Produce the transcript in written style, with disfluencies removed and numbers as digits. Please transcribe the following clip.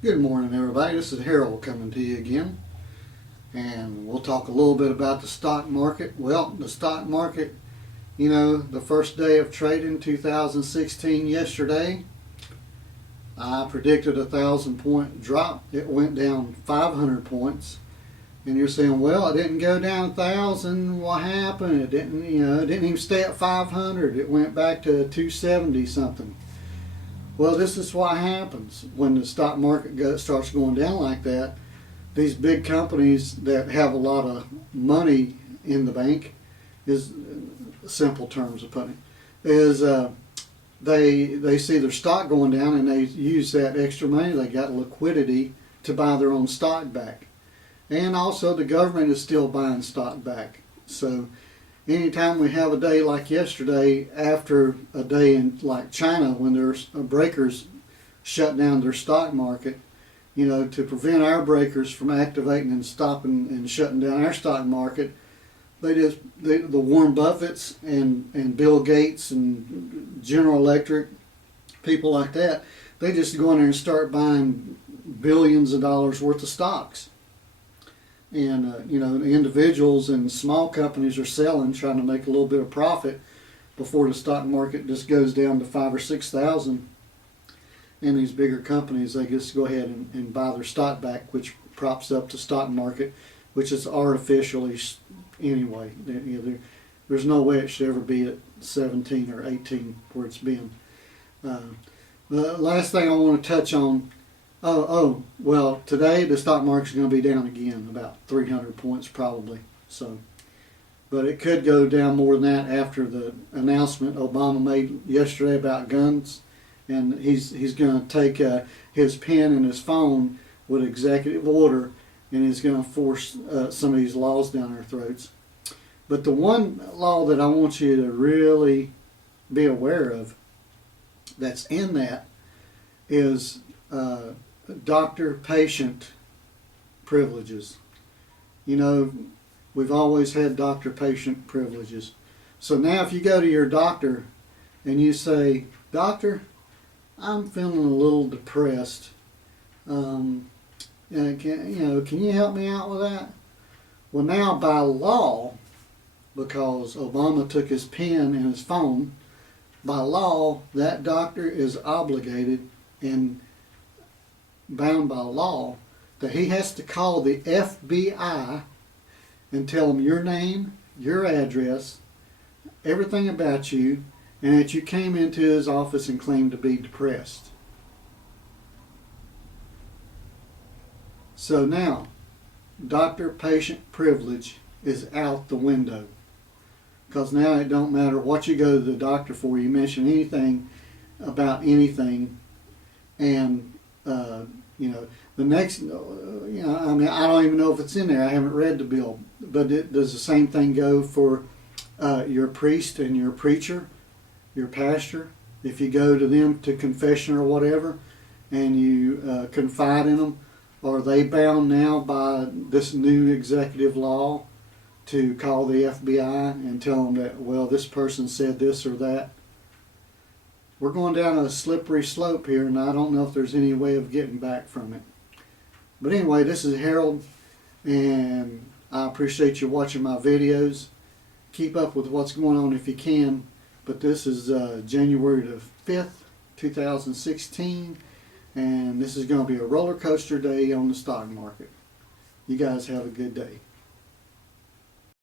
Good morning, everybody. This is Harold coming to you again, and we'll talk a little bit about the stock market. Well, the stock market, the first day of trading 2016 yesterday, I predicted a 1,000-point drop. It went down 500 points, and you're saying, well, it didn't go down 1,000. What happened? It didn't even stay at 500. It went back to 270 something. Well, this is what happens when the stock market starts going down like that. These big companies that have a lot of money in the bank, is simple terms of putting it, is they see their stock going down and they use that extra money. They got liquidity to buy their own stock back, and also the government is still buying stock back. So anytime we have a day like yesterday, after a day in like China when there's breakers shut down their stock market, to prevent our breakers from activating and stopping and shutting down our stock market, the Warren Buffetts and Bill Gates and General Electric, people like that, they just go in there and start buying billions of dollars worth of stocks. And the individuals and small companies are selling, trying to make a little bit of profit before the stock market just goes down to 5,000 or 6,000. And these bigger companies, they just go ahead and buy their stock back, which props up the stock market, which is artificially anyway. There's no way it should ever be at 17 or 18 where it's been. The last thing I want to touch on. Well, today the stock market's going to be down again, about 300 points probably. So, but it could go down more than that after the announcement Obama made yesterday about guns, and he's going to take his pen and his phone with executive order, and he's going to force some of these laws down our throats. But the one law that I want you to really be aware of that's in that is doctor-patient privileges. We've always had doctor-patient privileges. So now if you go to your doctor and you say, "Doctor, I'm feeling a little depressed. Can you help me out with that?" Well, now by law, because Obama took his pen and his phone, by law, that doctor is obligated and bound by law that he has to call the FBI and tell them your name, your address, everything about you, and that you came into his office and claimed to be depressed. So now, doctor-patient privilege is out the window, because now it don't matter what you go to the doctor for. You mention anything about anything, and the next, I don't even know if it's in there. I haven't read the bill, but does the same thing go for your priest and your preacher, your pastor? If you go to them to confession or whatever, and you confide in them, are they bound now by this new executive law to call the FBI and tell them that, well, this person said this or that? We're going down a slippery slope here, and I don't know if there's any way of getting back from it. But anyway, this is Harold, and I appreciate you watching my videos. Keep up with what's going on if you can. But this is January the 5th, 2016, and this is going to be a roller coaster day on the stock market. You guys have a good day.